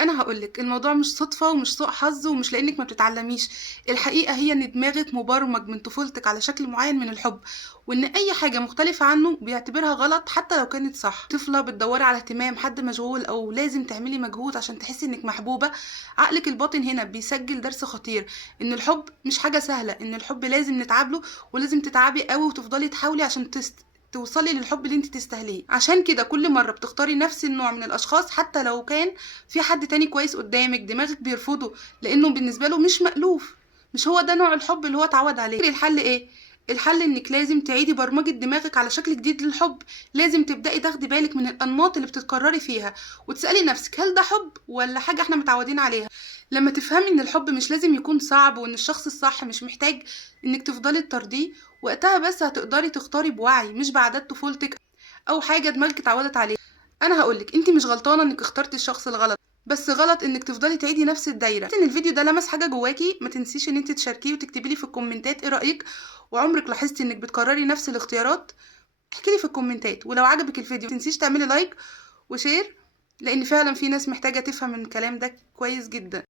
بصي انا هقولك الموضوع مش صدفه ومش سوء حظ ومش لانك ما بتتعلميش. الحقيقه هي ان دماغك مبرمج من طفولتك على شكل معين من الحب، وان اي حاجه مختلفه عنه بيعتبرها غلط حتى لو كانت صح. طفله بتدوري على اهتمام حد مشغول او لازم تعملي مجهود عشان تحسي انك محبوبه. عقلك الباطن هنا بيسجل درس خطير، ان الحب مش حاجه سهله، ان الحب لازم نتعب له، ولازم تتعبي قوي وتفضلي تحاولي عشان توصلي للحب اللي انت تستاهليه. عشان كده كل مره بتختاري نفس النوع من الاشخاص حتى لو كان في حد تاني كويس قدامك، دماغك بيرفضه لانه بالنسبه له مش مألوف، مش هو ده نوع الحب اللي هو اتعود عليه. الحل ايه؟ الحل انك لازم تعيدي برمجة دماغك على شكل جديد للحب. لازم تبدأي تاخدي بالك من الانماط اللي بتتكرري فيها، وتسألي نفسك هل ده حب ولا حاجة احنا متعودين عليها. لما تفهمي ان الحب مش لازم يكون صعب، وان الشخص الصح مش محتاج انك تفضلي ترضيه، وقتها بس هتقدري تختاري بوعي مش بعادات طفولتك او حاجة دماغك اتعودت عليها. انا هقولك انت مش غلطانة انك اخترتي الشخص الغلط، بس غلط انك تفضلي تعيدي نفس الدايره. ان الفيديو ده لمس حاجه جواكي ما تنسيش ان انت تشاركيه وتكتبي لي في الكومنتات ايه رايك، وعمرك لاحظتي انك بتكرري نفس الاختيارات؟ احكي لي في الكومنتات. ولو عجبك الفيديو ما تنسيش تعملي لايك وشير، لان فعلا في ناس محتاجه تفهم الكلام ده كويس جدا.